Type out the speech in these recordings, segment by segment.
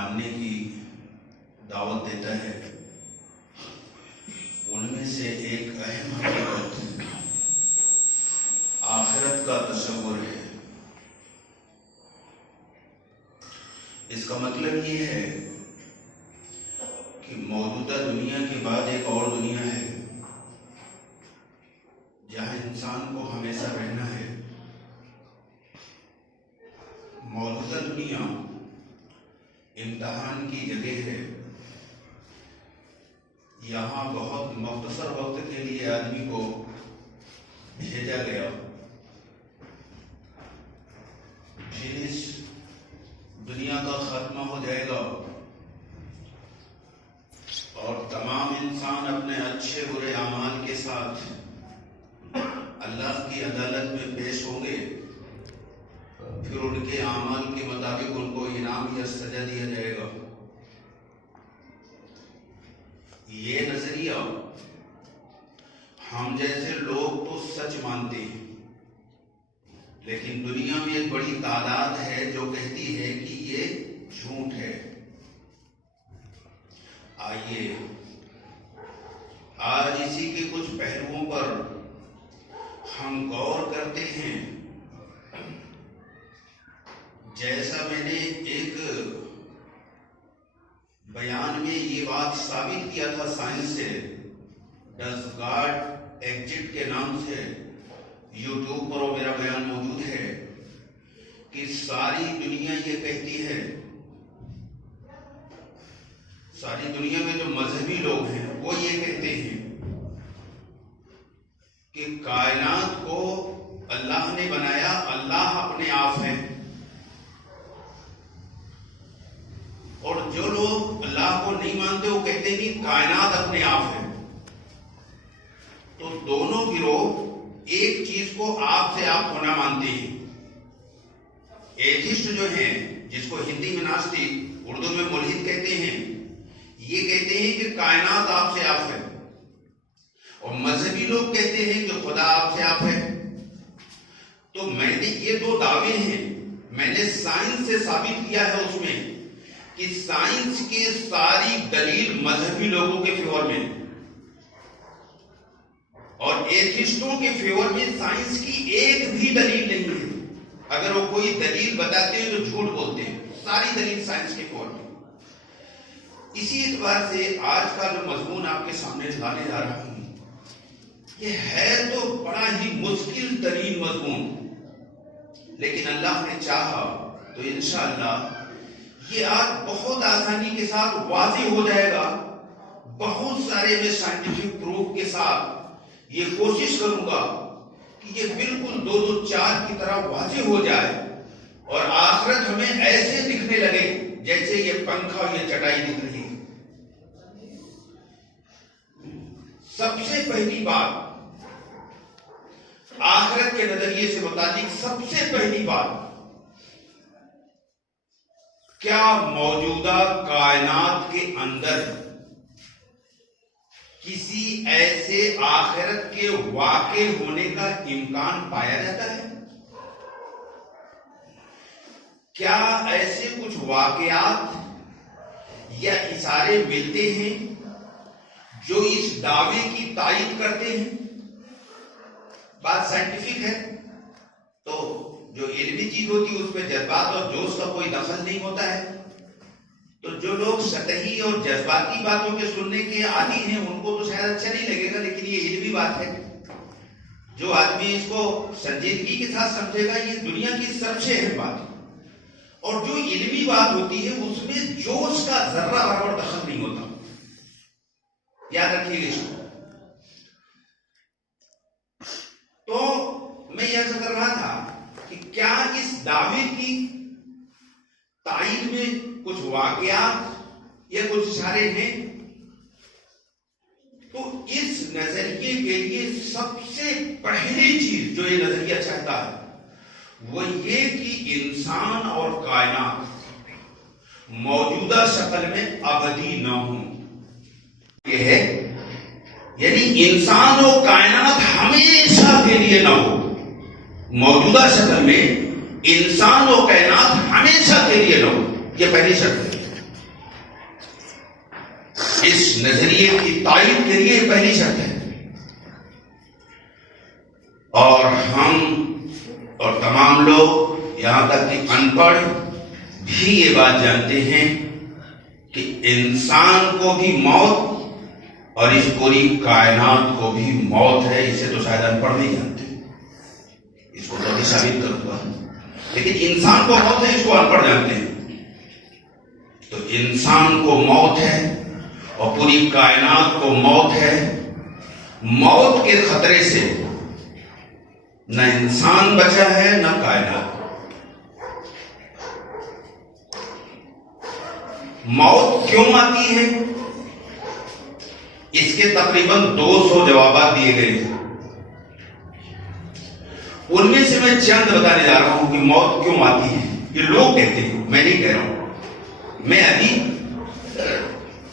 ماننے کی دعوت دیتا ہے، ان میں سے ایک اہم حقیقت آخرت کا تصور ہے۔ اس کا مطلب یہ ہے کہ موجودہ دنیا کے بعد ایک اور دنیا ہے جہاں انسان کو ہمیشہ رہنا ہے۔ موجودہ دنیا امتحان کی جگہ ہے، یہاں بہت مختصر وقت کے لیے آدمی کو بھیجا گیا، پھر اس دنیا کا خاتمہ ہو جائے گا اور تمام انسان اپنے اچھے برے اعمال کے ساتھ اللہ کی عدالت میں پیش ہوں گے، پھر ان کے اعمال کے مطابق ان کو انعام یا سزا دیا جائے گا۔ یہ نظریہ ہم جیسے لوگ تو سچ مانتے ہیں، لیکن دنیا میں ایک بڑی تعداد ہے جو کہتی ہے کہ یہ جھوٹ ہے۔ آئیے آج اسی کے کچھ پہلوؤں پر ہم غور کرتے ہیں۔ جیسا میں نے ایک بیان میں یہ بات ثابت کیا تھا سائنس سے، ڈز گاڈ ایگزسٹ کے نام سے یوٹیوب پر وہ میرا بیان موجود ہے کہ ساری دنیا یہ کہتی ہے، ساری دنیا میں جو مذہبی لوگ ہیں وہ یہ کہتے ہیں کہ کائنات کو اللہ نے بنایا، اللہ اپنے آپ ہے، اور جو لوگ اللہ کو نہیں مانتے وہ کہتے ہیں کہ کائنات اپنے آپ ہے۔ تو دونوں گروہ ایک چیز کو آپ سے آپ ہونا مانتے ہیں۔ ایتھسٹ جو ہیں، جس کو ہندی میں ناستک، اردو میں ملحد کہتے ہیں، یہ کہتے ہیں کہ کائنات آپ سے آپ ہے، اور مذہبی لوگ کہتے ہیں کہ خدا آپ سے آپ ہے۔ تو میں نے یہ دو دعوے ہیں، میں نے سائنس سے ثابت کیا ہے اس میں کہ سائنس کی ساری دلیل مذہبی لوگوں کے فیور میں، اور ایتھسٹوں کے فیور میں سائنس کی ایک بھی دلیل نہیں ہے۔ اگر وہ کوئی دلیل بتاتے ہیں تو جھوٹ بولتے ہیں، ساری دلیل سائنس کے فیور میں۔ اسی اعتبار سے آج کا جو مضمون آپ کے سامنے لانے جا رہا ہوں، یہ ہے تو بڑا ہی مشکل ترین مضمون، لیکن اللہ نے چاہا تو انشاءاللہ یہ آج بہت آسانی کے ساتھ واضح ہو جائے گا۔ بہت سارے میں سائنٹیفک پروف کے ساتھ یہ کوشش کروں گا کہ یہ بالکل 2-2-4 کی طرح واضح ہو جائے، اور آخرت ہمیں ایسے دکھنے لگے جیسے یہ پنکھا اور یہ چٹائی دکھ رہی ہے۔ سب سے پہلی بات آخرت کے نظریے سے متعلق، سب سے پہلی بات، کیا موجودہ کائنات کے اندر کسی ایسے آخرت کے واقع ہونے کا امکان پایا جاتا ہے؟ کیا ایسے کچھ واقعات یا اشارے ملتے ہیں جو اس دعوے کی تائید کرتے ہیں؟ بات سائنٹیفک ہے تو جو علمی چیز ہوتی ہے اس پہ جذبات اور جوش کا کوئی دخل نہیں ہوتا ہے، تو جو لوگ سطحی اور جذباتی باتوں کے سننے کے عادی ہیں ان کو تو شاید اچھا نہیں لگے گا، لیکن یہ علمی بات ہے۔ جو آدمی اس کو سنجیدگی کے ساتھ سمجھے گا، یہ دنیا کی سب سے اہم بات ہے، اور جو علمی بات ہوتی ہے اس میں جوش کا ذرہ برابر دخل نہیں ہوتا، یاد رکھیے گا اس کو۔ تو میں یہ عرض کر رہا تھا کہ کیا اس دعوے کی تائید میں کچھ واقعات یا کچھ اشارے ہیں؟ تو اس نظریے کے لیے سب سے پہلی چیز جو یہ نظریہ چاہتا ہے وہ یہ کہ انسان اور کائنات موجودہ شکل میں ابدی نہ ہوں۔ یہ ہے یعنی انسان و کائنات ہمیشہ کے لیے نہ ہو، موجودہ شکل میں انسان و کائنات ہمیشہ کے لیے نہ ہو، یہ پہلی شرط ہے۔ نظریے کی تائید کے لیے پہلی شرط ہے. اور ہم اور تمام لوگ یہاں تک کہ ان پڑھ بھی یہ بات جانتے ہیں کہ انسان کو بھی موت اور اس پوری کائنات کو بھی موت ہے. اسے تو شاید ان پڑھ نہیں جانتے, اس کو تو ثابت کروں گا, لیکن انسان کو موت ہے اس کو ان پڑھ جانتے ہیں. تو انسان کو موت ہے اور پوری کائنات کو موت ہے. موت کے خطرے سے نہ انسان بچا ہے نہ کائنات. موت کیوں آتی ہے اس کے تقریباً 200 جوابات دیے گئے ہیں. ان میں سے میں چند بتانے جا رہا ہوں کہ موت کیوں آتی ہے. یہ لوگ کہتے ہیں, میں نہیں کہہ رہا ہوں. میں ابھی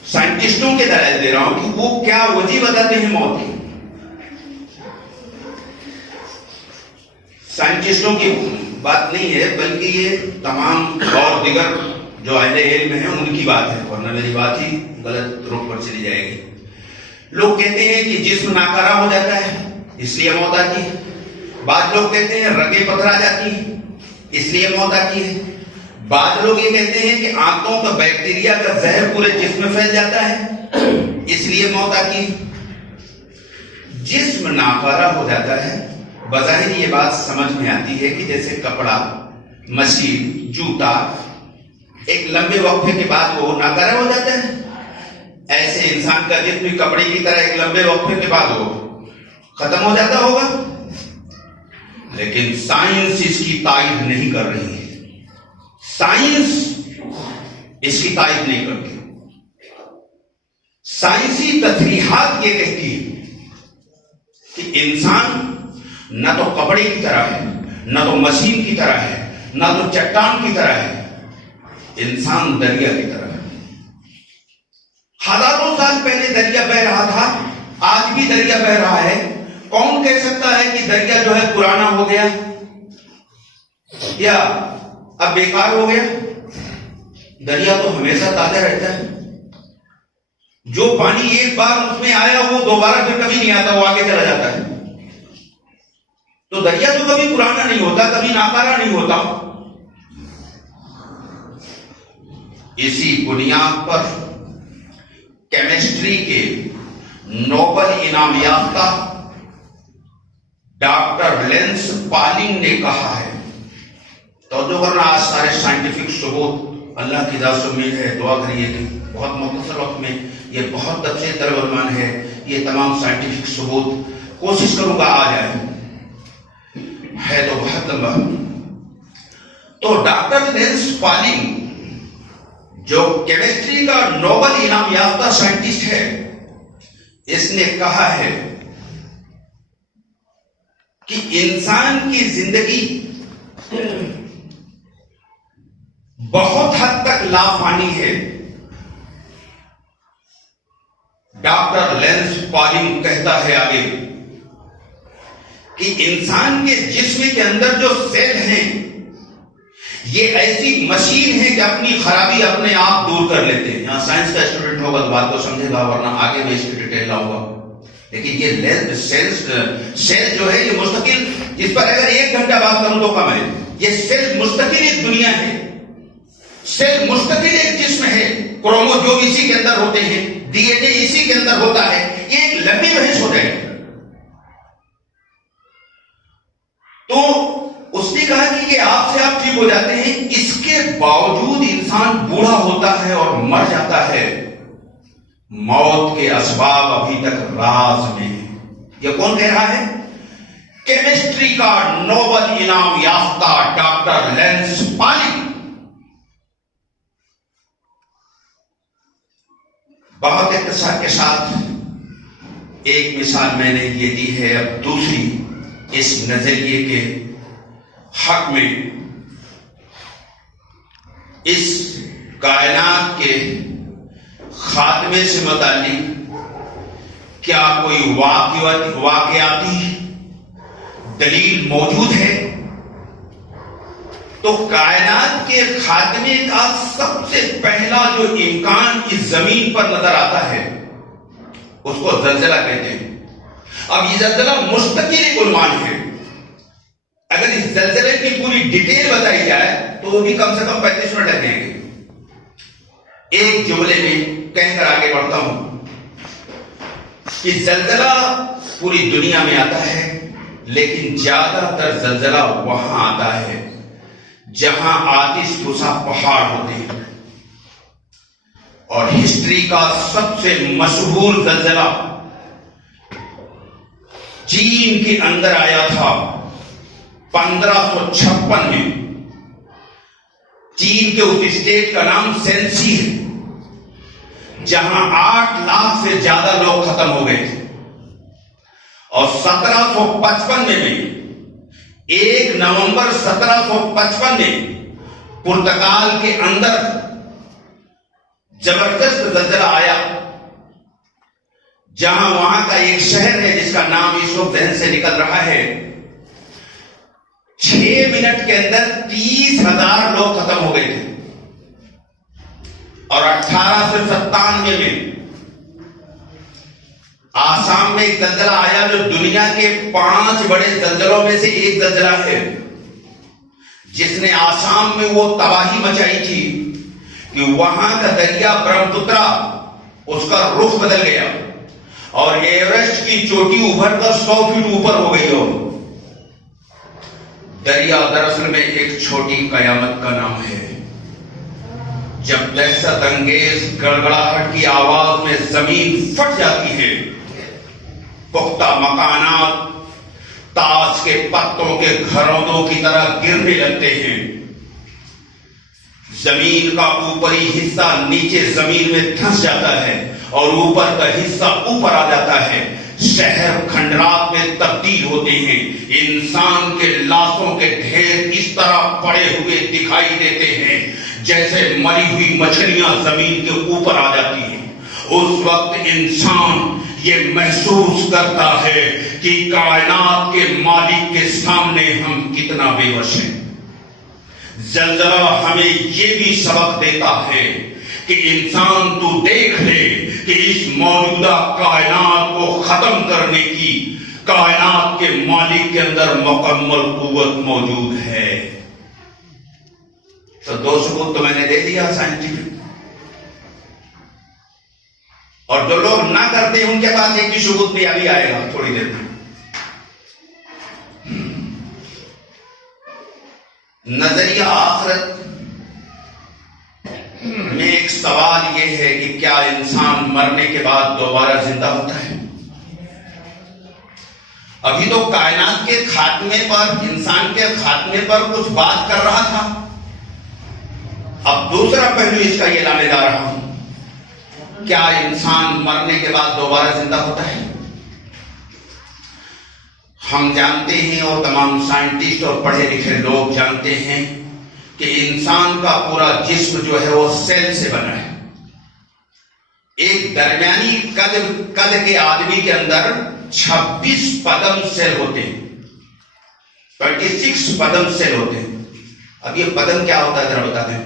سائنٹسٹوں کے دلائل دے رہا ہوں کہ وہ کیا وجہ بتاتے ہیں موت کی. سائنٹسٹوں کی بات نہیں ہے بلکہ یہ تمام اور دیگر جو اہل علم ہیں ان کی بات ہے, ورنہ میری بات ہی غلط رخ پر چلی جائے گی. لوگ کہتے ہیں کہ جسم ناکارہ ہو جاتا ہے اس لیے موت آتی ہے. بعض لوگ کہتے ہیں رگیں پتھرا جاتی ہیں اس لیے موت آتی ہے. بعض لوگ یہ کہتے ہیں کہ آنتوں کا بیکٹیریا کا زہر پورے جسم میں پھیل جاتا ہے اس لیے موت آتی ہے. جسم ناکارہ ہو جاتا ہے بظاہر یہ بات سمجھ میں آتی ہے کہ جیسے کپڑا, مشین, جوتا ایک لمبے وقفے کے بعد وہ ناکارہ ہو جاتا ہے, ایسے انسان کا جسم بھی کپڑے کی طرح ایک لمبے وقفے کے بعد وہ ختم ہو جاتا ہوگا. لیکن سائنس اس کی تائید نہیں کر رہی ہے. سائنس اس کی تائید نہیں کرتی. سائنسی تصریحات یہ کہتی ہے کہ انسان نہ تو کپڑے کی طرح ہے, نہ تو مشین کی طرح ہے, نہ تو چٹان کی طرح ہے. انسان دریا کی طرح ہے. ہزاروں سال پہلے دریا بہ رہا تھا, آج بھی دریا بہ رہا ہے. کون کہہ سکتا ہے کہ دریا جو ہے پرانا ہو گیا یا اب بیکار ہو گیا؟ دریا تو ہمیشہ تازہ رہتا ہے. جو پانی ایک بار اس میں آیا وہ دوبارہ پھر کبھی نہیں آتا, وہ آگے چلا جاتا ہے. تو دریا تو کبھی پرانا نہیں ہوتا, کبھی ناکارہ نہیں ہوتا. اسی بنیاد پر کیمسٹری کے نوبل انعام یافتہ ڈاکٹر لینس پالنگ نے کہا ہے, توجہ کرنا, آج سارے سائنٹیفک ثبوت اللہ کی ذات سے امید ہے, دعا کریے کہ بہت مختصر وقت میں یہ بہت تفصیل طلب عنوان ہے, یہ تمام سائنٹیفک ثبوت کوشش کروں گا آ جائے, ہے تو بہت لمبا. تو ڈاکٹر لینس پالنگ جو کیمسٹری کا نوبل انعام یافتہ سائنٹسٹ ہے, اس نے کہا ہے کہ انسان کی زندگی بہت حد تک لافانی ہے. ڈاکٹر لینس پالنگ کہتا ہے آگے کہ انسان کے جسم کے اندر جو سیل ہیں یہ ایسی مشین ہے کہ اپنی خرابی اپنے آپ دور کر لیتے ہیں. یہاں سائنس کا اسٹوڈنٹ ہوگا تو بات کو سمجھے گا, ورنہ آگے میں اس کی ڈیٹیل لاؤں گا. لیکن یہ سیل جو ہے یہ مستقل, اس پر اگر 1 گھنٹہ بات کروں تو کم ہے. یہ سیل مستقل ایک دنیا ہے, سیل مستقل ایک جسم ہے. کروموزوم اسی کے اندر ہوتے ہیں, ڈی این اے اسی کے اندر ہوتا ہے. یہ ایک لمبی بحث ہو جائے. تو اس نے کہا کہ یہ آپ سے آپ ٹھیک ہو جاتے ہیں, اس کے باوجود انسان بوڑھا ہوتا ہے اور مر جاتا ہے. موت کے اسباب ابھی تک راز میں ہیں. یہ کون کہہ رہا ہے؟ کیمسٹری کا نوبل انعام یافتہ ڈاکٹر لینس پالنگ. بہت اختصار کے ساتھ ایک مثال میں نے یہ دی ہے, اب دوسری اس نظریے کے حق میں. اس کائنات کے خاتمے سے متعلق کیا کوئی واقعاتی دلیل موجود ہے؟ تو کائنات کے خاتمے کا سب سے پہلا جو امکان اس زمین پر نظر آتا ہے اس کو زلزلہ کہتے ہیں. اب یہ زلزلہ مستقل عنوان ہے. اگر اس زلزلے کی پوری ڈیٹیل بتائی جائے تو وہ بھی کم سے کم 35 منٹ لگ جائیں گے. ایک جملے میں کہہ کر آگے بڑھتا ہوں کہ زلزلہ پوری دنیا میں آتا ہے، لیکن زیادہ تر زلزلہ وہاں آتا ہے جہاں آتش فشاں پہاڑ ہوتے ہیں. اور ہسٹری کا سب سے مشہور زلزلہ چین کے اندر آیا تھا 1556 میں. چین کے اس اسٹیٹ کا نام سینسی ہے، جہاں 8 لاکھ سے زیادہ لوگ ختم ہو گئے تھے. اور 1755 میں 1 نومبر 1755 میں پرتگال کے اندر زبردست زلزلہ آیا، جہاں وہاں کا ایک شہر ہے جس کا نام اس وقت ذہن سے نکل رہا ہے. 6 منٹ کے اندر 30,000 لوگ ختم ہو گئے تھے. اور 1897 میں آسام میں ایک زلزلہ آیا جو دنیا کے 5 بڑے زلزلوں میں سے ایک زلزلہ ہے، جس نے آسام میں وہ تباہی مچائی تھی کہ وہاں کا دریا برہمپترا اس کا رخ بدل گیا اور ایورسٹ کی چوٹی ابھر کر 100 فٹ اوپر ہو گئی. اور دریا دراصل میں ایک چھوٹی قیامت کا نام ہے. جب دہشت انگیز گڑگڑاہٹ کی آواز میں زمین پھٹ جاتی ہے، پختہ مکانات تاش کے پتوں کے گھرونوں کی طرح گرنے لگتے ہیں. زمین کا اوپری حصہ نیچے زمین میں دھنس جاتا ہے اور اوپر کا حصہ اوپر آ جاتا ہے. شہر کھنڈرات میں تبدیل ہوتے ہیں. انسان کے لاشوں کے ڈھیر اس طرح پڑے ہوئے دکھائی دیتے ہیں جیسے مری ہوئی مچھلیاں زمین کے اوپر آ جاتی ہیں. اس وقت انسان یہ محسوس کرتا ہے کہ کائنات کے مالک کے سامنے ہم کتنا بے وش ہیں. زلزلہ ہمیں یہ بھی سبق دیتا ہے کہ انسان تو دیکھ لے کہ اس موجودہ کائنات کو ختم کرنے کی کائنات کے مالک کے اندر مکمل قوت موجود ہے. تو 2 ثبوت تو میں نے دے دیا سائنٹیفک. اور جو لوگ نہ کرتے ان کے پاس ایک ہی ثبوت بھی ابھی آئے گا تھوڑی دیر میں. نظریہ آخرت میں ایک سوال یہ ہے کہ کیا انسان مرنے کے بعد دوبارہ زندہ ہوتا ہے؟ ابھی تو کائنات کے خاتمے پر، انسان کے خاتمے پر کچھ بات کر رہا تھا. اب دوسرا پہلو اس کا یہ لانے جا رہا ہوں، کیا انسان مرنے کے بعد دوبارہ زندہ ہوتا ہے؟ ہم جانتے ہیں اور تمام سائنٹسٹ اور پڑھے لکھے لوگ جانتے ہیں کہ انسان کا پورا جسم جو ہے وہ سیل سے بنا ہے. ایک درمیانی قد کے آدمی کے اندر 26 پدم سیل ہوتے ہیں، 26 پدم سیل ہوتے ہیں. اب یہ پدم کیا ہوتا ہے ذرا بتا دیں.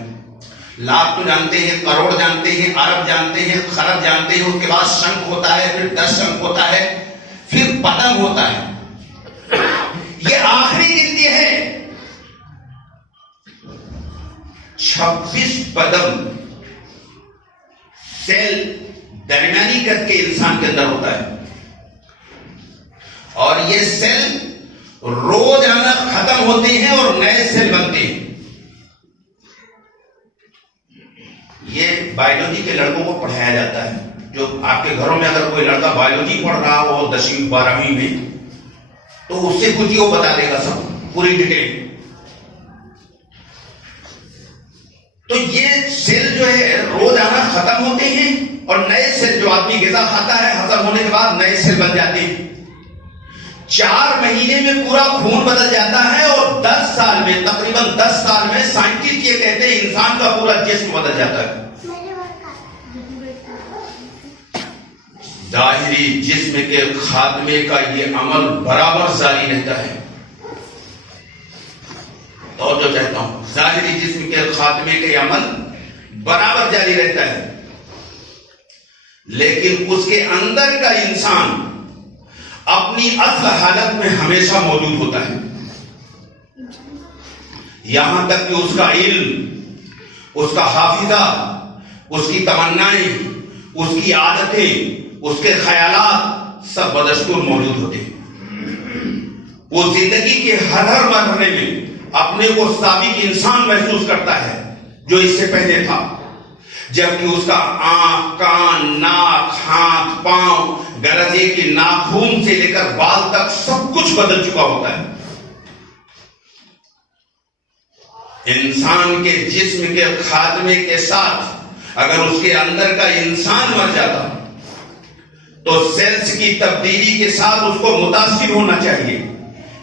لاکھ تو جانتے ہیں، کروڑ جانتے ہیں، ارب جانتے ہیں، خرب جانتے ہیں. اس کے بعد شنکھ ہوتا ہے، پھر 10 شنکھ ہوتا ہے، پھر پدم ہوتا ہے. یہ آخری گنتی ہے. 26 پدم سیل درمیانی قد کے انسان کے اندر ہوتا ہے. اور یہ سیل روزانہ ختم ہوتے ہیں اور نئے سیل بنتے ہیں. یہ بایولوجی کے لڑکوں کو پڑھایا جاتا ہے. جو آپ کے گھروں میں اگر کوئی لڑکا بایولوجی پڑھ رہا ہو 10ویں 12ویں میں، تو اس سے کچھ ہی وہ بتا دے گا سب پوری ڈیٹیل. تو یہ سیل جو ہے روزانہ ختم ہوتے ہیں اور نئے سیل، جو آدمی غذا کھاتا ہے ہضم ہونے کے بعد نئے سیل بن جاتے ہیں. 4 مہینے میں پورا خون بدل جاتا ہے اور 10 سال میں، تقریباً 10 سال میں سائنٹسٹ یہ کہتے ہیں انسان کا پورا جسم بدل جاتا ہے. ظاہری جسم کے خاتمے کا یہ عمل برابر جاری رہتا ہے. تو جو چاہتا ہوں، ظاہری جسم کے خاتمے کے عمل برابر جاری رہتا ہے، لیکن اس کے اندر کا انسان اپنی اصل حالت میں ہمیشہ موجود ہوتا ہے، یہاں تک کہ اس کا علم، اس کا حافظہ، اس کی تمنائیں، اس کی عادتیں، اس کے خیالات سب بدستور موجود ہوتے ہیں۔ وہ زندگی کے ہر مرحلے میں اپنے کو سابق انسان محسوس کرتا ہے جو اس سے پہلے تھا، جبکہ اس کا آنکھ، کان، ناک، ہاتھ، پاؤں، غرض یہ کہ ناخون سے لے کر بال تک سب کچھ بدل چکا ہوتا ہے۔ انسان کے جسم کے خاتمے کے ساتھ اگر اس کے اندر کا انسان مر جاتا تو سیلز کی تبدیلی کے ساتھ اس کو متاثر ہونا چاہیے،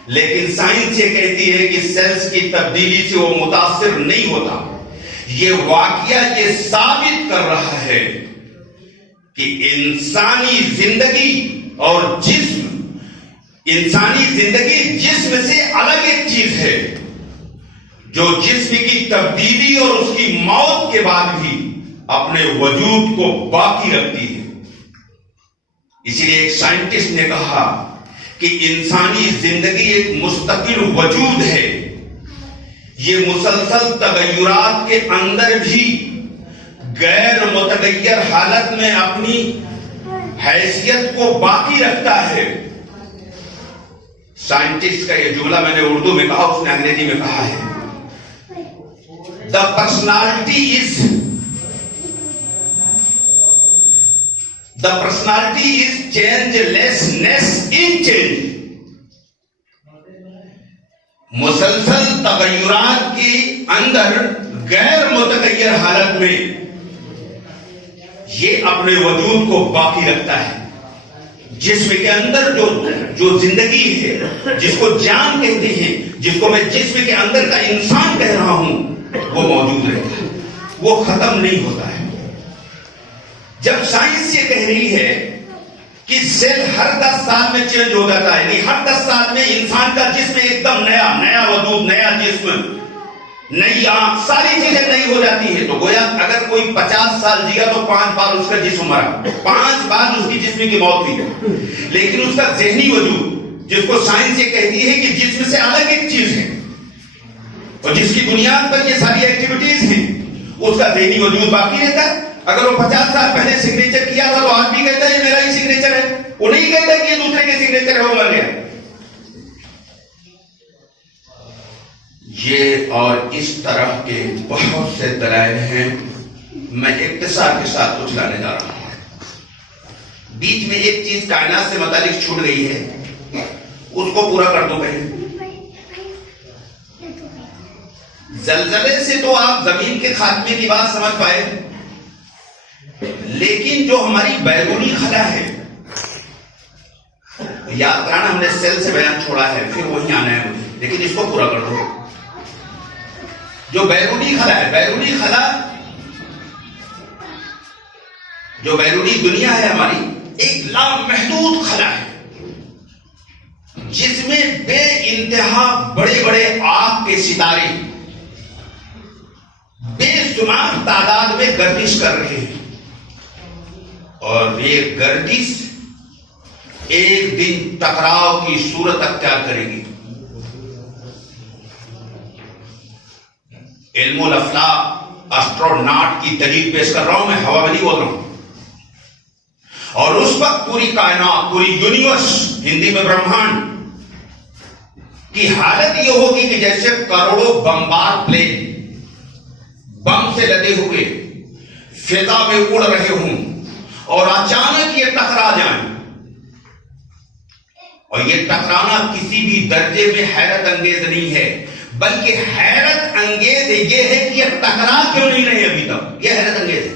لیکن سائنس یہ کہتی ہے کہ سیلز کی تبدیلی سے وہ متاثر نہیں ہوتا۔ یہ واقعہ یہ ثابت کر رہا ہے کہ انسانی زندگی اور جسم، انسانی زندگی جسم سے الگ ایک چیز ہے جو جسم کی تبدیلی اور اس کی موت کے بعد بھی اپنے وجود کو باقی رکھتی ہے۔ اسی لیے ایک سائنٹسٹ نے کہا کہ انسانی زندگی ایک مستقل وجود ہے، یہ مسلسل تغیرات کے اندر بھی غیر متغیر حالت میں اپنی حیثیت کو باقی رکھتا ہے۔ سائنٹسٹ کا یہ جملہ میں نے اردو میں کہا، اس نے انگریزی میں کہا ہے، The personality is changelessness in change. مسلسل تغیرات کے اندر غیر متغیر حالت میں یہ اپنے وجود کو باقی رکھتا ہے۔ جسم کے اندر جو زندگی ہے، جس کو جان کہتے ہیں، جس کو میں جسم کے اندر کا انسان کہہ رہا ہوں، وہ موجود رہتا ہے، وہ ختم نہیں ہوتا ہے۔ جب سائنس یہ کہہ رہی ہے کہ سیل ہر 10 سال میں چینج ہو جاتا ہے، یعنی ہر 10 سال میں انسان کا جسم ایک دم نیا وجود، نیا جسم، نئی آنکھ، ساری چیزیں نئی ہو جاتی ہیں، تو گویا اگر کوئی 50 سال جیا تو 5 بار اس کا جسم مرا، 5 بار اس کی جسم کی موت ہوئی، لیکن اس کا ذہنی وجود، جس کو سائنس یہ کہتی ہے کہ جسم سے الگ ایک چیز ہے اور جس کی بنیاد پر یہ ساری ایکٹیویٹیز ہیں، اس کا ذہنی وجود باقی رہتا ہے۔ اگر وہ 50 سال پہلے سگنیچر کیا تھا تو آج بھی کہتا ہے یہ میرا ہی سگنیچر ہے، وہ نہیں کہتا کہ یہ دوسرے کے سگنیچر ہے، وہ مر گیا۔ یہ اور اس طرح کے بہت سے دلائل ہیں، میں اختصار کے ساتھ کچھ لانے جا رہا ہوں۔ بیچ میں ایک چیز کائنات سے متعلق چھوٹ گئی ہے، اس کو پورا کر دو پہلے۔ زلزلے سے تو آپ زمین کے خاتمے کی بات سمجھ پائے، لیکن جو ہماری بیرونی خلا ہے، یاد کرانا ہم نے سیل سے بیان چھوڑا ہے، پھر وہیں آنا ہے مجھے، لیکن اس کو پورا کر دو۔ جو بیرونی خلا ہے، بیرونی خلا، جو بیرونی دنیا ہے ہماری، ایک لامحدود خلا ہے جس میں بے انتہا بڑے بڑے آگ کے ستارے بے شمار تعداد میں گردش کر رہے ہیں، اور یہ گردش ایک دن ٹکراؤ کی صورت اختیار کرے گی۔ علم الافلاک اسٹروناٹ کی دلیل پیش کر رہا ہوں، میں ہوا میں نہیں بول رہا ہوں، اور اس وقت پوری کائنات، پوری یونیورس، ہندی میں برہمانڈ کی حالت یہ ہوگی کہ جیسے کروڑوں بمبار پلین بم سے لدے ہوئے فضا میں اڑ رہے ہوں اور اچانک یہ ٹکرا جائیں، اور یہ ٹکرانا کسی بھی درجے میں حیرت انگیز نہیں ہے، بلکہ حیرت انگیز یہ ہے کہ یہ ٹکرا کیوں نہیں رہے ابھی تک، یہ حیرت انگیز ہے۔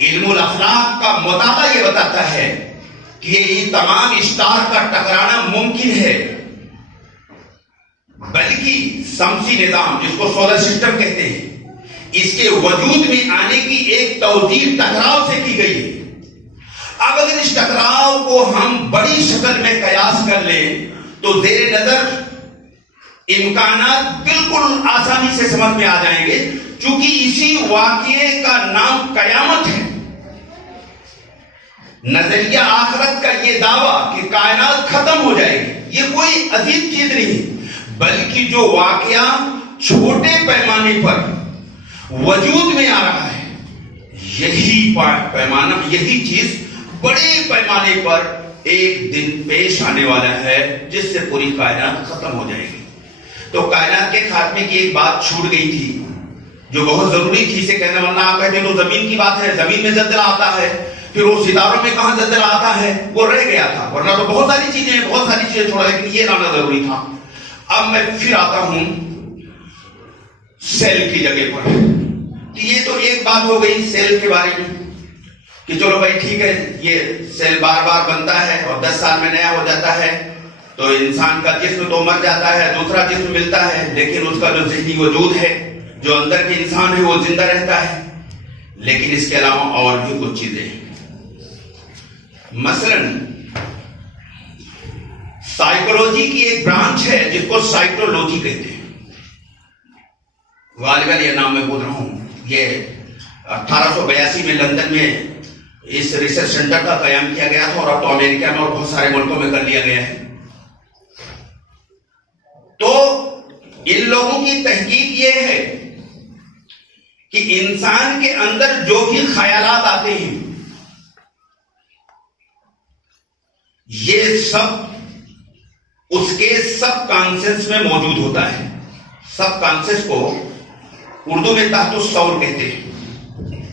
علم الافلاک کا مطالعہ یہ بتاتا ہے کہ یہ تمام اسٹار کا ٹکرانا ممکن ہے، بلکہ شمسی نظام، جس کو سولر سسٹم کہتے ہیں، اس کے وجود میں آنے کی ایک توضیح ٹکراؤ سے کی گئی ہے۔ اب اگر اس ٹکراؤ کو ہم بڑی شکل میں قیاس کر لیں تو زیر نظر امکانات بالکل آسانی سے سمجھ میں آ جائیں گے، چونکہ اسی واقعے کا نام قیامت ہے۔ نظریہ آخرت کا یہ دعویٰ کہ کائنات ختم ہو جائے گی یہ کوئی عجیب چیز نہیں، بلکہ جو واقعہ چھوٹے پیمانے پر وجود میں آ رہا ہے یہی پیمانہ، یہی چیز بڑے پیمانے پر ایک دن پیش آنے والا ہے جس سے پوری کائنات ختم ہو جائے گی۔ تو کائنات کے خاتمے کی ایک بات چھوٹ گئی تھی جو بہت ضروری تھی، اسے کہنا، ورنہ آپ کہتے ہیں تو زمین کی بات ہے، زمین میں زلزلہ آتا ہے، پھر وہ ستاروں میں کہاں زلزلہ آتا ہے، وہ رہ گیا تھا، ورنہ تو بہت ساری چیزیں چھوڑا، لیکن یہ لانا ضروری تھا۔ اب میں پھر آتا ہوں سیل کی جگہ پر، کہ یہ تو ایک بات ہو گئی سیل کے بارے میں کہ چلو بھائی ٹھیک ہے، یہ سیل بار بار بنتا ہے اور 10 سال میں نیا ہو جاتا ہے، تو انسان کا جسم تو مر جاتا ہے، دوسرا جسم ملتا ہے، لیکن اس کا جو ذہنی وجود ہے، جو اندر کے انسان ہے، وہ زندہ رہتا ہے۔ لیکن اس کے علاوہ اور بھی کچھ چیزیں ہیں، مثلا سائیکولوجی کی ایک برانچ ہے جس کو سائیکولوجی کہتے ہیں، غالباً یہ نام میں بول رہا ہوں، یہ 1882 میں لندن میں اس ریسرچ سینٹر کا قیام کیا گیا تھا، اور اب تو امریکہ میں اور بہت سارے ملکوں میں کر لیا گیا ہے۔ تو ان لوگوں کی تحقیق یہ ہے کہ انسان کے اندر جو بھی خیالات آتے ہیں یہ سب اس کے سب کانشیس میں موجود ہوتا ہے۔ سب کانشیس کو اردو میں تحت الشعور کہتے ہیں،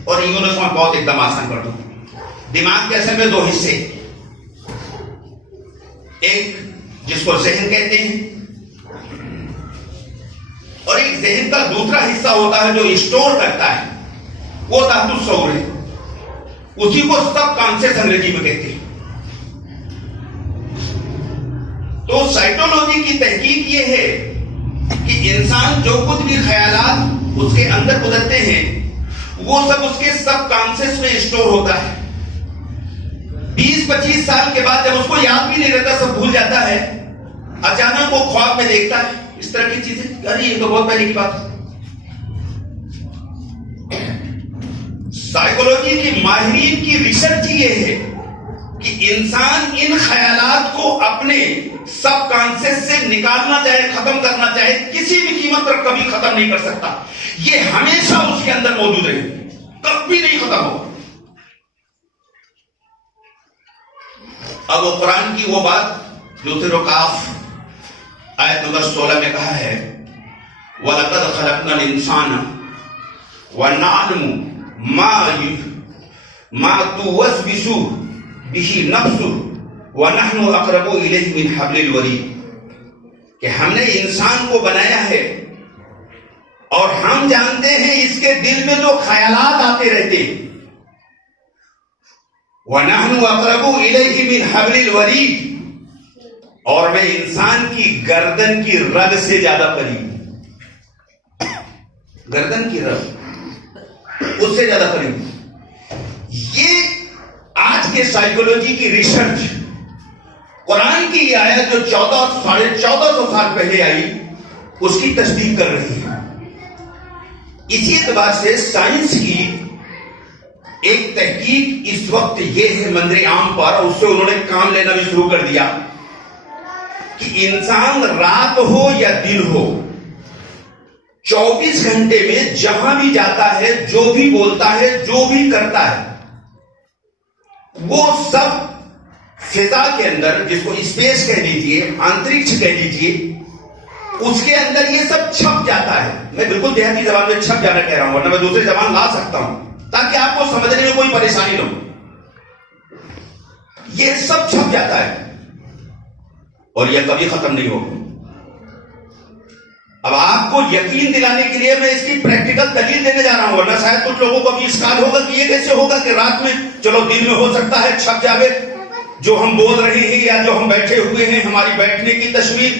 اور انگلش میں بہت ایک دم آسان کر دوں، دماغ کے اصل میں 2 حصے، ایک جس کو ذہن کہتے ہیں، اور ایک ذہن کا دوسرا حصہ ہوتا ہے جو اسٹور کرتا ہے، وہ تحت الشعور ہے، اسی کو سب کانشیس انگریزی میں کہتے ہیں۔ تو سائیکولوجی کی تحقیق یہ ہے کہ انسان جو کچھ بھی خیالات اس کے اندر گزرتے ہیں وہ سب اس کے سب کانشیس میں اسٹور ہوتا ہے۔ 20-25 سال کے بعد جب اس کو یاد بھی نہیں رہتا، سب بھول جاتا ہے، اچانک وہ خواب میں دیکھتا ہے اس طرح کی چیزیں، ارے یہ تو بہت پہلے کی بات ہے۔ سائیکولوجی کی ماہرین کی ریسرچ یہ ہے کہ انسان ان خیالات کو اپنے سب کانشیس سے نکالنا چاہے، ختم کرنا چاہے، کسی بھی قیمت پر کبھی ختم نہیں کر سکتا، یہ ہمیشہ اس کے اندر موجود ہے، کبھی نہیں ختم ہو۔ اب وہ قرآن کی وہ بات جو سورہ کاف آیت نمبر 16 میں کہا ہے، وَلَقَدْ خَلَقْنَا الْإِنسَانَ وَنَعْلَمُ مَا تُوَسْوِسُ بِهِ نَفْسُهُ وَنَحْنُ أَقْرَبُ إِلَيْهِ مِنْ حَبْلِ الْوَرِيدِ، کہ ہم نے انسان کو بنایا ہے اور ہم جانتے ہیں اس کے دل میں جو خیالات آتے رہتے ہیں، وَنَحْنُ أَقْرَبُ إِلَيْهِ مِنْ حَبْلِ الْوَرِيدِ، اور میں انسان کی گردن کی رگ سے زیادہ قریب، گردن کی رگ اس سے زیادہ قریب۔ یہ آج کے سائیکولوجی کی ریسرچ قرآن کی یہ آیت جو 1400 سال پہلے آئی اس کی تصدیق کر رہی ہے۔ اسی اعتبار سے سائنس کی ایک تحقیق اس وقت یہ ہے منظر عام پر، اور اس سے انہوں نے کام لینا بھی شروع کر دیا کہ انسان رات ہو یا دن ہو 24 گھنٹے میں جہاں بھی جاتا ہے، جو بھی بولتا ہے، جو بھی کرتا ہے، وہ سب فضا کے اندر، جس کو اسپیس کہہ دیجئے، انترکش کہہ دیجئے، اس کے اندر یہ سب چھپ جاتا ہے۔ میں بالکل دیہاتی زبان میں چھپ جانا کہہ رہا ہوں، ورنہ میں دوسری زبان لا سکتا ہوں تاکہ آپ کو سمجھنے میں کوئی پریشانی نہ ہو۔ یہ سب چھپ جاتا ہے اور یہ کبھی ختم نہیں ہوگا۔ اب آپ کو یقین دلانے کے لیے میں اس کی پریکٹیکل دلیل دینے جا رہا ہوں، ورنہ شاید کچھ لوگوں کو بھی اشکال ہوگا کہ یہ کیسے ہوگا کہ رات میں، چلو دن میں ہو سکتا ہے چھپ جاوے جو ہم بول رہے ہیں یا جو ہم بیٹھے ہوئے ہیں، ہماری بیٹھنے کی تصویر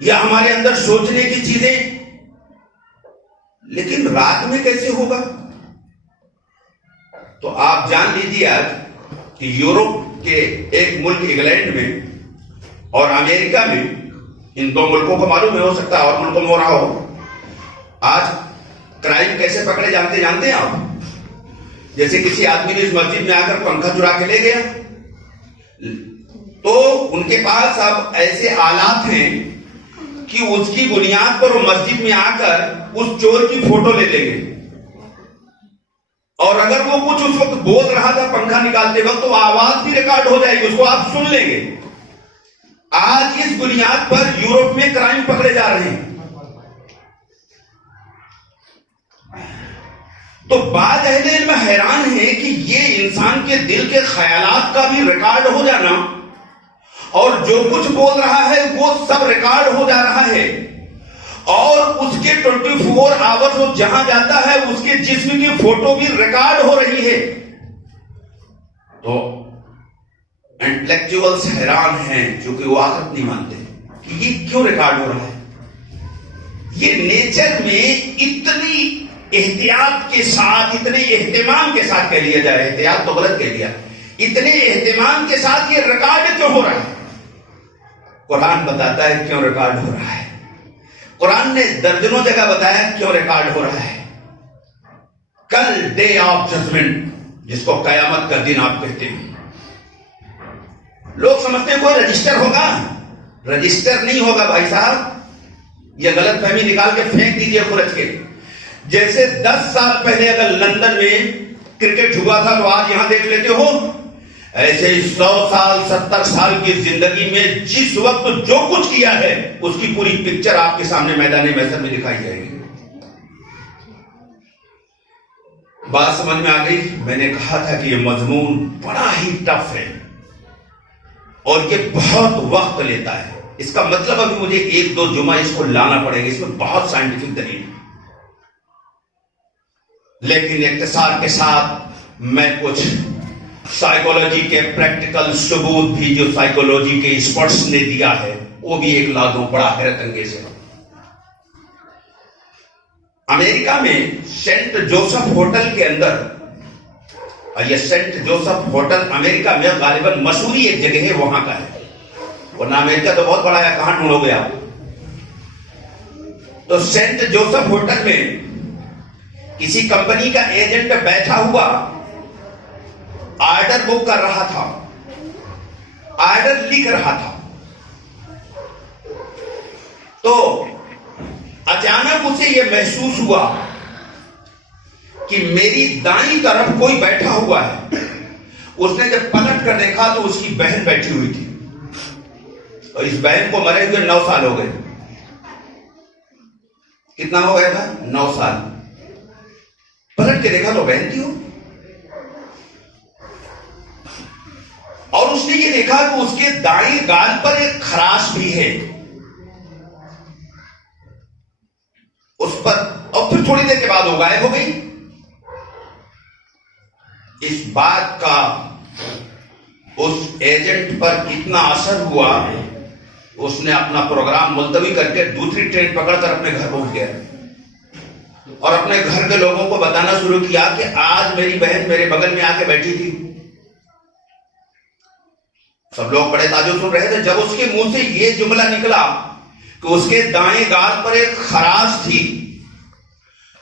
یا ہمارے اندر سوچنے کی چیزیں، لیکن رات میں کیسے ہوگا؟ تو آپ جان لیجیے آج کہ یورپ کے ایک ملک انگلینڈ میں اور امریکہ میں، ان 2 ملکوں کو معلوم ہے، ہو سکتا ہے اور ملکوں میں ہو رہا ہو، آج کرائم کیسے پکڑے جانتے ہیں آپ؟ جیسے کسی آدمی نے اس مسجد میں آ کر پنکھا چرا کے لے گیا تو ان کے پاس اب ایسے آلات ہیں کہ اس کی بنیاد پر وہ مسجد میں آ کر اس چور کی فوٹو لے لیں گے، اور اگر وہ کچھ اس وقت بول رہا تھا پنکھا نکالتے وقت تو آواز بھی ریکارڈ ہو جائے گی، اس کو آپ سن لیں گے۔ آج اس بنیاد پر یورپ میں کرائم پکڑے جا رہے ہیں۔ تو بعض اہل علم حیران ہیں کہ یہ انسان کے دل کے خیالات کا بھی ریکارڈ ہو جانا، اور جو کچھ بول رہا ہے وہ سب ریکارڈ ہو جا رہا ہے، اور اس کے 24 آورز وہ جہاں جاتا ہے اس کے جسم کی فوٹو بھی ریکارڈ ہو رہی ہے۔ تو انٹلیکچوئلز حیران ہیں چونکہ وہ آخرت نہیں مانتے کہ یہ کیوں ریکارڈ ہو رہا ہے۔ یہ نیچر میں اتنی احتیاط کے ساتھ، اتنے اہتمام کے ساتھ کہہ لیا جائے، احتیاط تو غلط کہہ لیا، اتنے اہتمام کے ساتھ یہ ریکارڈ کیوں ہو رہا ہے؟ قرآن بتاتا ہے کیوں ریکارڈ ہو رہا ہے۔ قرآن نے درجنوں جگہ بتایا کیوں ریکارڈ ہو رہا ہے۔ کل ڈے آف ججمنٹ، جس کو قیامت کا دن آپ کہتے ہیں، لوگ سمجھتے ہیں کوئی رجسٹر ہوگا، رجسٹر نہیں ہوگا بھائی صاحب، یہ غلط فہمی نکال کے پھینک دیجئے خرچ کے۔ جیسے 10 سال پہلے اگر لندن میں کرکٹ ہوا تھا تو آج یہاں دیکھ لیتے ہو، ایسے 100 سال 70 سال کی زندگی میں جس وقت جو کچھ کیا ہے اس کی پوری پکچر آپ کے سامنے میدان محشر میں دکھائی جائے گی۔ بات سمجھ میں آ گئی؟ میں نے کہا تھا کہ یہ مضمون بڑا ہی ٹف ہے اور یہ بہت وقت لیتا ہے۔ اس کا مطلب ابھی مجھے 1-2 جمعہ اس کو لانا پڑے گا، اس میں بہت سائنٹیفک دلیل ہے، لیکن اختصار کے ساتھ میں کچھ سائیکولوجی کے پریکٹیکل ثبوت بھی جو سائیکولوجی کے ایکسپرٹس نے دیا ہے وہ بھی ایک لا دوں، بڑا حیرت انگیز ہے۔ امریکہ میں سینٹ جوسف ہوٹل کے اندر، یہ سینٹ جوسف ہوٹل امریکہ میں غالباً مشہوری ایک جگہ ہے وہاں کا ہے، ورنہ امریکہ تو بہت بڑا ہے، کہاں ڈھونڈو گے آپ؟ تو سینٹ جوسف ہوٹل میں کسی کمپنی کا ایجنٹ بیٹھا ہوا آرڈر بک کر رہا تھا، آرڈر لکھ رہا تھا، تو اچانک اسے یہ محسوس ہوا کہ میری دائیں طرف کوئی بیٹھا ہوا ہے۔ اس نے جب پلٹ کر دیکھا تو اس کی بہن بیٹھی ہوئی تھی، اور اس بہن کو مرے ہوئے 9 سال ہو گئے۔ کتنا ہو گیا تھا؟ 9 سال۔ پلٹ کے دیکھا تو بہن تھی وہ، اور اس نے یہ دیکھا کہ اس کے دائیں گال پر ایک خراش بھی ہے اس پر، اور پھر تھوڑی دیر کے بعد وہ غائب ہو گئی۔ اس بات کا اس ایجنٹ پر اتنا اثر ہوا، اس نے اپنا پروگرام ملتوی کر کے دوسری ٹرین پکڑ کر اپنے گھر پہنچ گیا اور اپنے گھر کے لوگوں کو بتانا شروع کیا کہ آج میری بہن میرے بغل میں آ کے بیٹھی تھی۔ سب لوگ بڑے تعجب سن رہے تھے۔ جب اس کے منہ سے یہ جملہ نکلا کہ اس کے دائیں گال پر ایک خراش تھی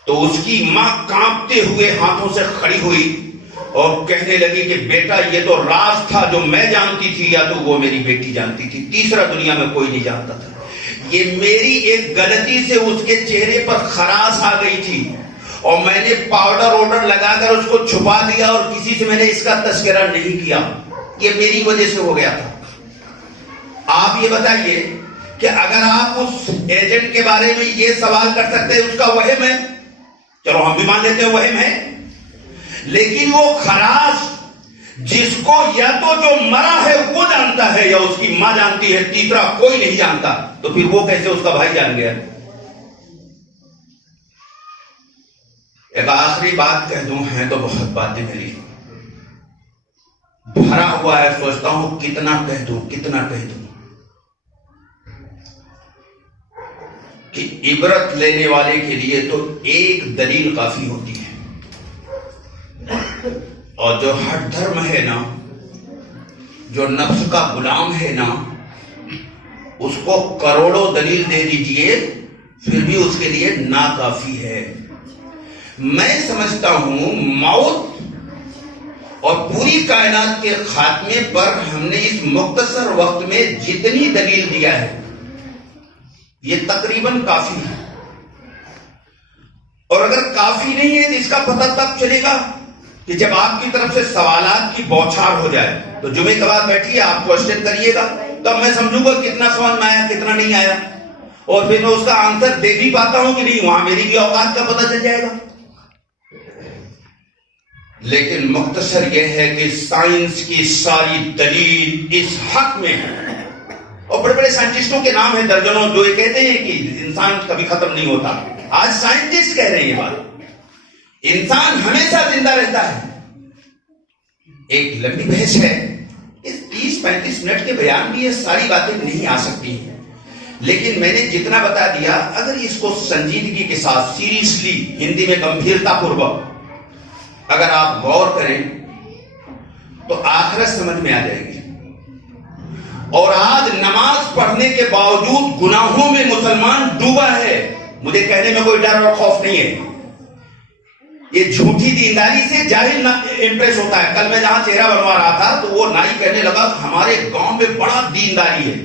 تو اس کی ماں کانپتے ہوئے ہاتھوں سے کھڑی ہوئی اور کہنے لگی کہ بیٹا یہ تو راز تھا جو میں جانتی تھی یا تو وہ میری بیٹی جانتی تھی، تیسرا دنیا میں کوئی نہیں جانتا تھا۔ یہ میری ایک غلطی سے اس کے چہرے پر خراش آ گئی تھی اور میں نے پاؤڈر لگا کر اس کو چھپا دیا اور کسی سے میں نے اس کا تذکرہ نہیں کیا، یہ میری وجہ سے ہو گیا تھا۔ آپ یہ بتائیے کہ اگر آپ اس ایجنٹ کے بارے میں یہ سوال کر سکتے ہیں اس کا وہم ہے، چلو ہم بھی مان لیتے ہیں وہم ہے، لیکن وہ خراش جس کو یا تو جو مرا ہے وہ جانتا ہے یا اس کی ماں جانتی ہے، تیسرا کوئی نہیں جانتا، تو پھر وہ کیسے اس کا بھائی جان گیا؟ ایک آخری بات کہہ دوں، ہیں تو بہت باتیں میری بھرا ہوا ہے، سوچتا ہوں کتنا کہہ دوں کہ عبرت لینے والے کے لیے تو ایک دلیل کافی ہوتی ہے، اور جو ہٹ دھرم ہے نا، جو نفس کا غلام ہے نا، اس کو کروڑوں دلیل دے دیجئے پھر بھی اس کے لیے ناکافی ہے۔ میں سمجھتا ہوں موت اور پوری کائنات کے خاتمے پر ہم نے اس مختصر وقت میں جتنی دلیل دیا ہے یہ تقریباً کافی ہے. اور اگر کافی نہیں ہے تو اس کا پتہ تب چلے گا کہ جب آپ کی طرف سے سوالات کی بوچھار ہو جائے. تو جمعے کے بعد بیٹھیے, آپ کوشچن کریے گا, تب میں سمجھوں گا کتنا سمجھ میں آیا کتنا نہیں آیا, اور پھر میں اس کا آنسر دے بھی پاتا ہوں کہ نہیں, وہاں میری بھی اوقات کا پتہ چل جائے گا. لیکن مختصر یہ ہے کہ سائنس کی ساری دلیل اس حق میں ہے. اور بڑے بڑے سائنٹسٹوں کے نام ہیں درجنوں جو یہ کہتے ہیں کہ انسان کبھی ختم نہیں ہوتا. آج سائنٹسٹ کہہ رہے ہیں یہ بات, انسان ہمیشہ زندہ رہتا ہے. ایک لمبی بحث ہے, اس 30-35 منٹ کے بیان میں یہ ساری باتیں نہیں آ سکتی ہیں, لیکن میں نے جتنا بتا دیا اگر اس کو سنجیدگی کے ساتھ سیریسلی, ہندی میں گمبھیرتا پوروک اگر آپ غور کریں تو آخرت سمجھ میں آ جائے گی. اور آج نماز پڑھنے کے باوجود گناہوں میں مسلمان ڈوبا ہے. مجھے کہنے میں کوئی ڈر اور خوف نہیں ہے, یہ جھوٹی دینداری سے جاہل امپریس ہوتا ہے. کل میں جہاں چہرہ بنوا رہا تھا تو وہ نائی کہنے لگا ہمارے گاؤں میں بڑا دینداری ہے.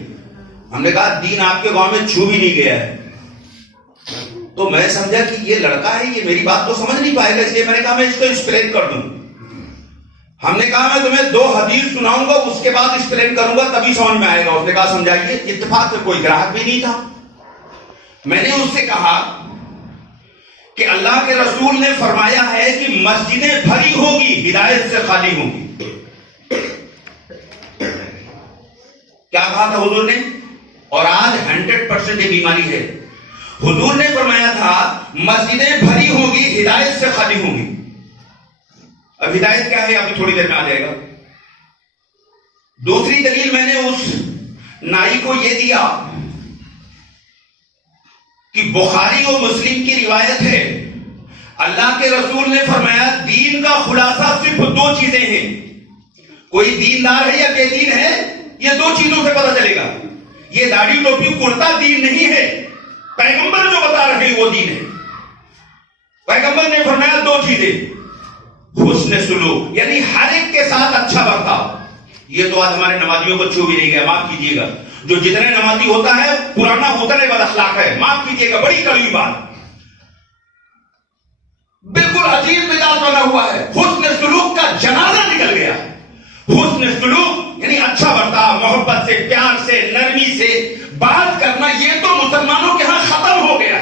ہم نے کہا دین آپ کے گاؤں میں چھو بھی نہیں گیا ہے. تو میں سمجھا کہ یہ لڑکا ہے, یہ میری بات کو سمجھ نہیں پائے گا, اس لیے میں نے کہا میں اس کو ایکسپلین کر دوں. ہم نے کہا میں تمہیں 2 حدیث سناؤں گا, اس کے بعد ایکسپلین کروں گا تبھی سمجھ میں آئے گا. اس نے کہا سمجھائیے. اتفاق سے کوئی گراہک بھی نہیں تھا. میں نے اس سے کہا کہ اللہ کے رسول نے فرمایا ہے کہ مسجدیں بھری ہوگی, ہدایت سے خالی ہوں گی. کیا کہا تھا حضور نے؟ اور آج 100% یہ بیماری ہے. حضور نے فرمایا تھا مسجدیں بھری ہوں گی, ہدایت سے خالی ہوں گی. اب ہدایت کیا ہے ابھی تھوڑی دیر میں آ جائے گا. دوسری دلیل میں نے اس نائی کو یہ دیا کہ بخاری و مسلم کی روایت ہے, اللہ کے رسول نے فرمایا دین کا خلاصہ صرف 2 چیزیں ہیں. کوئی دیندار ہے یا بے دین ہے, یہ 2 چیزوں سے پتہ چلے گا. یہ داڑھی ٹوپی کرتا دین نہیں ہے, پیغمبر جو بتا رہے ہیں وہ دین ہے. پیغمبر نے فرمایا 2 چیزیں, حسن سلوک یعنی ہر ایک کے ساتھ اچھا برتاؤ. یہ تو آج ہمارے نمازیوں کو چھو بھی نہیں گیا, معاف کیجیے گا. جو جتنے نمازی ہوتا ہے پرانا اتنے بد اخلاق ہے, معاف کیجیے گا, بڑی کڑوی بات, بالکل عجیب مزاج بنا ہوا ہے. حسن سلوک کا جنازہ نکل گیا. حسن سلوک یعنی اچھا برتاؤ, محبت سے, پیار سے, نرمی سے بات کرنا, یہ تو مسلمانوں کے ہاں ختم ہو گیا.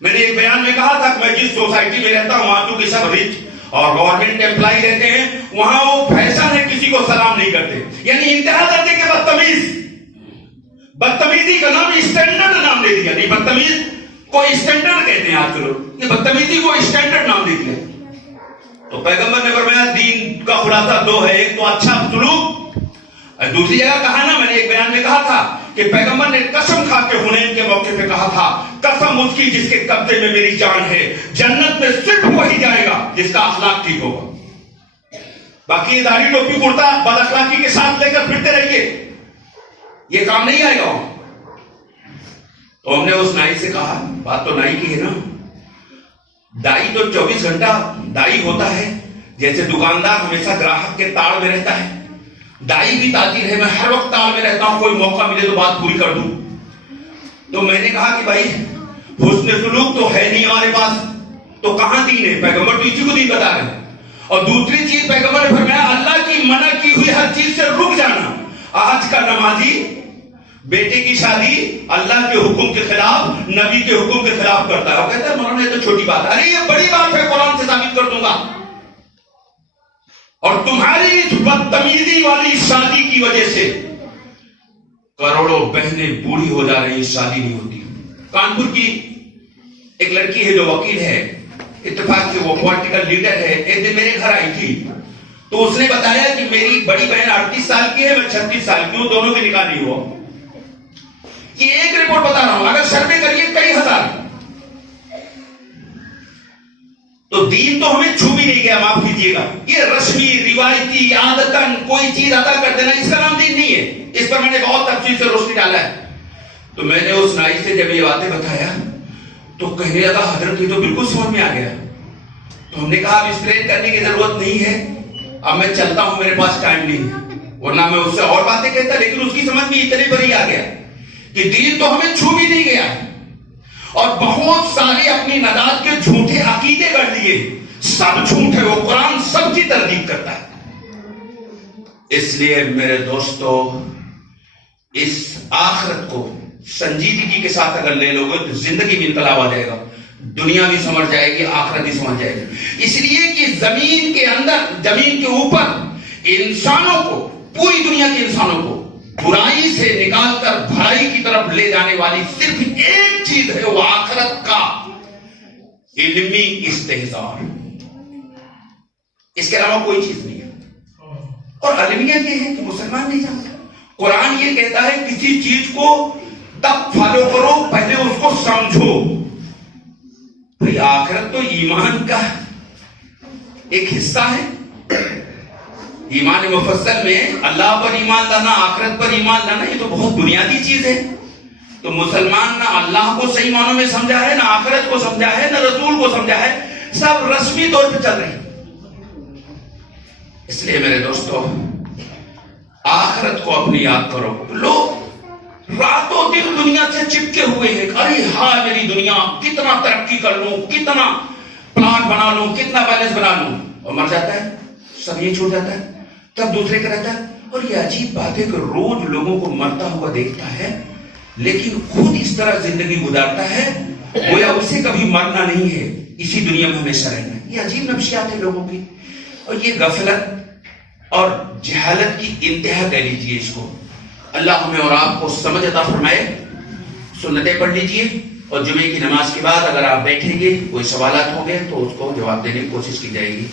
میں نے ایک بیان میں کہا تھا کہ میں جس سوسائٹی میں رہتا ہوں وہاں چونکہ سب رچ اور گورنمنٹ امپلائی رہتے ہیں, وہاں وہ فیشن ہے کسی کو سلام نہیں کرتے, یعنی انتہا درجے کے بدتمیز. بدتمیزی کا نام اسٹینڈرڈ نام دے دیا. نہیں, بدتمیز کو اسٹینڈرڈ کہتے ہیں آج لوگ, یہ بدتمیزی کو اسٹینڈرڈ نام دے دیا. تو پیغمبر نے فرمایا دین کا خلاصہ 2 ہے, ایک تو اچھا سلوک. دوسری جگہ کہا نا, میں نے ایک بیان میں کہا تھا کہ پیغمبر نے قسم کھا کے حنین کے موقع پہ کہا تھا, قسم اس کی جس کے قبضے میں میری جان ہے, جنت میں صرف وہی جائے گا جس کا اخلاق ٹھیک ہوگا. باقی داڑھی ٹوپی کرتا بد اخلاقی کے ساتھ لے کر پھرتے رہیے, یہ کام نہیں آئے گا. تو ہم نے اس نائی سے کہا, بات تو نائی کی ہے نا, دائی تو 24 گھنٹہ دائی ہوتا ہے, جیسے دکاندار ہمیشہ گراہک کے تاڑ میں رہتا ہے, دائی بھی تاجر ہے, میں ہر وقت تاڑ میں رہتا ہوں, کوئی موقع ملے تو بات پوری کر دوں. تو میں نے کہا کہ بھائی حسن سلوک تو ہے نہیں ہمارے پاس, تو کہاں دین ہے؟ پیغمبر تو اسی کو دین بتا رہے ہیں. اور دوسری چیز پیغمبر نے فرمایا اللہ کی منع کی ہوئی ہر چیز سے رک جانا. آج کا نمازی بیٹے کی شادی اللہ کے حکم کے خلاف, نبی کے حکم کے خلاف کرتا ہے, وہ کہتا ہے مولانا یہ تو چھوٹی بات ہے. ارے یہ بڑی بات ہے, قرآن سے ثابت کر دوں گا. اور تمہاری اس بدتمیزی والی شادی کی وجہ سے کروڑوں بہنیں بوڑھی ہو جا رہی, شادی نہیں ہوتی. کانپور کی ایک لڑکی ہے جو وکیل ہے, اتفاق سے وہ پولیٹیکل لیڈر ہے, ایک دن میرے گھر آئی تھی تو اس نے بتایا کہ میری بڑی بہن 38 سال کی ہے, میں 36 سال کی ہوں, دونوں کے نکاح نہیں ہوا. یہ ایک رپورٹ بتا رہا ہوں, اگر سروے کریے کئی ہزار. تو دین تو ہمیں چھو بھی نہیں گیا, معاف کیجیے گا. یہ رسمی روایتی عادتاً کوئی چیز ادا کر دینا, اس کا نام دین نہیں ہے. اس پر میں نے بہت تفصیل سے روشنی ڈالا ہے. تو میں نے اس نائی سے جب یہ باتیں بتایا تو کہنے لگا حضرت یہ تو بالکل سمجھ میں آ گیا. تو ہم نے کہا اب ایکسپلین کرنے کی ضرورت نہیں ہے, اب میں چلتا ہوں, میرے پاس ٹائم نہیں ہے, ورنہ میں اس سے اور باتیں کہتا, لیکن اس کی سمجھ میں اتنے پر ہی آ گیا کہ دین تو ہمیں چھو بھی نہیں گیا ہے, اور بہت سارے اپنی نجات کے جھوٹے عقیدے کر لیے. سب جھوٹ ہے, وہ قرآن سب کی تردید کرتا ہے. اس لیے میرے دوستو, اس آخرت کو سنجیدگی کے ساتھ اگر لے لو گے تو زندگی میں انقلاب آ جائے گا, دنیا بھی سمجھ جائے گی, آخرت بھی سمجھ جائے گی. اس لیے کہ زمین کے اندر, زمین کے اوپر انسانوں کو, پوری دنیا کے انسانوں کو برائی سے نکال کر بھلائی کی طرف لے جانے والی صرف ایک چیز ہے, وہ آخرت کا علمی استحضار. اس کے علاوہ کوئی چیز نہیں ہے. اور المیہ یہ ہے کہ مسلمان نہیں جانتا. قرآن یہ کہتا ہے کسی چیز کو تب فالو کرو پہلے اس کو سمجھو. بھئی آخرت تو ایمان کا ایک حصہ ہے. ایمان مفصل میں اللہ پر ایمان لانا, آخرت پر ایمان لانا, یہ تو بہت بنیادی چیز ہے. تو مسلمان نہ اللہ کو صحیح معنوں میں سمجھا ہے, نہ آخرت کو سمجھا ہے, نہ رسول کو سمجھا ہے, سب رسمی طور پہ چل رہے ہیں. اس لیے میرے دوستو, آخرت کو اپنی یاد کرو. لوگ راتوں دن دنیا سے چپکے ہوئے ہیں, ارے ہاں میری دنیا, کتنا ترقی کر لوں, کتنا پلان بنا لوں, کتنا بیلنس بنا لوں, اور مر جاتا ہے, سب یہ چھوڑ جاتا ہے, تب دوسرے کا رہتا ہے. اور یہ عجیب بات ہے کہ روز لوگوں کو مرتا ہوا دیکھتا ہے, لیکن خود اس طرح زندگی گزارتا ہے گویا اسے کبھی مرنا نہیں ہے, اسی دنیا میں ہمیشہ رہنا ہے. یہ عجیب نفسیات ہے لوگوں کی, اور یہ غفلت اور جہالت کی انتہا کہہ لیجیے اس کو. اللہ ہمیں اور آپ کو سمجھ عطا فرمائے. سنتیں پڑھ لیجیے, اور جمعے کی نماز کے بعد اگر آپ بیٹھیں گے, کوئی سوالات ہوں گے تو اس کو جواب دینے کی کوشش کی جائے گی.